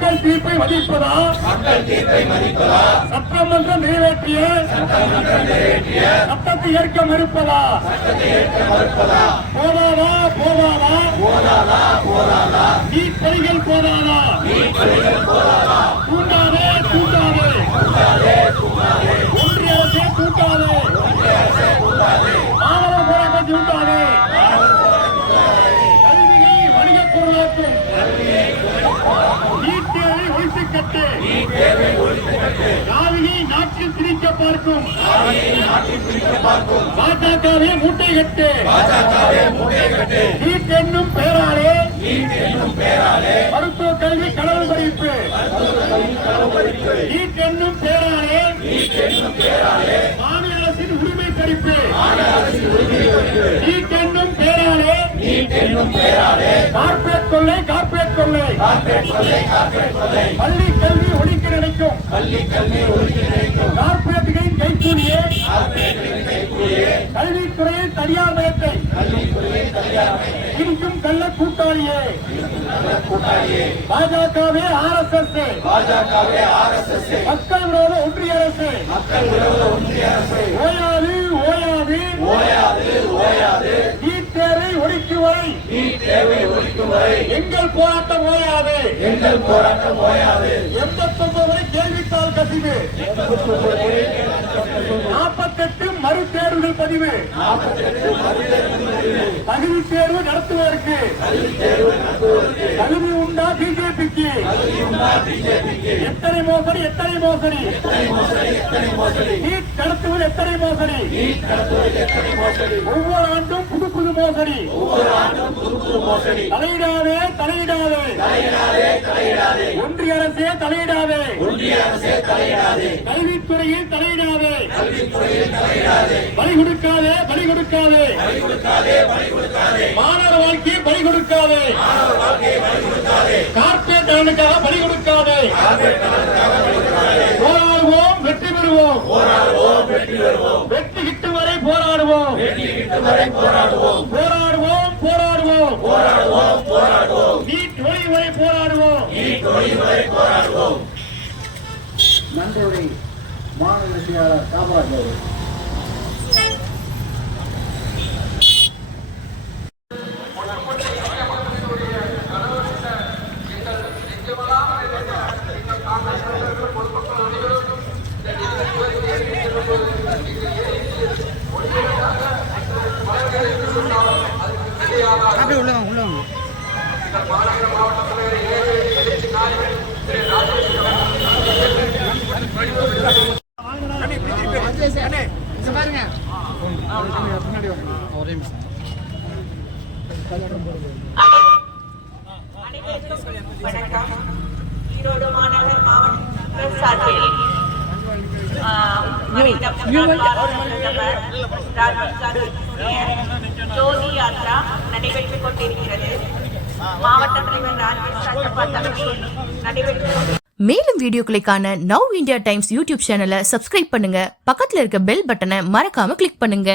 மக்கள் தீர்ப்பை மதிப்பதா சட்டமன்றம் நிறைவேற்றிய சட்டத்தை ஏற்க மறுப்பதா போதாதா நீட் பணிகள் போதாதா தூண்டாதே ஒன்றிய அரசே தூண்டாதே மாணவர் போராட்டம் தூண்டாதே கல்வியை வணிகப் பொருளாக்கும் நீட் தேர்வை ஒழித்து கட்டு காவிரியை நாட்டில் திணிக்க பார்க்கும் பாஜகவே மூட்டை கட்டு நீட் என்னும் பெயராலே மருத்துவ கல்வி களவு பறிப்பு நீட் என்னும் பெயராலே மாநில அரசின் உரிமை பறிப்பு நீட் என்னும் பெயராலே கார்ப்பரேட் கொள்ளை பள்ளி கல்வி ஒழிக்க நினைக்கும் கார்ப்பரேட்டுகளின் கைக்கூலியே கல்வித்துறையை தனியார் மயத்தை இருக்கும் கள்ள கூட்டாளியே பாஜகவே RSS மக்கள் விரோத ஒன்றிய அரசு ஓயாது நீட் தேர்வை ஒழிக்கும் வரை எங்கள் போராட்டம் ஓயாது 89 வரை கேள்வித்தாள் கசிவு 48 மறு தேர்வுகள் பதிவு தகுதி தேர்வு நடத்துவதற்கு தகுதி உண்டா பிஜேபிக்கு எத்தனை மோசடி நீட் நடத்துவது எத்தனை மோசடி ஒவ்வொரு ஆண்டும் புது மோசடி தலையிடாதே ஒன்றிய அரசே தலையிடாதே கல்வித்துறையில் தலையிடாதே பலி கொடுக்காதே மாணவர் வாழ்க்கையை பலி கொடுக்காதே கார்ப்பரேட் நலனுக்காக பலி கொடுக்காதே போராடுவோம் வெற்றி பெறுவோம் வெற்றி கிட்டும் வரை போராடுவோம் நீட் ஒழியும் வரை போராடுவோம் நன்றி மாநில செயலாளர் காப்பாற்றுவது வணக்கம். ஈரோடு மாநகர் மாவட்ட சார்பில் ஜோதி யாத்ரா நடைபெற்றுக் கொண்டிருக்கிறது. மாவட்ட தலைவர் ராஜேஷ் நடைபெற்று மேலும் வீடியோக்களை காண நவ் இந்தியா டைம்ஸ் யூடியூப் சேனலை சப்ஸ்கிரைப் பண்ணுங்க. பக்கத்துல இருக்க பெல் பட்டனை மறக்காம கிளிக் பண்ணுங்க.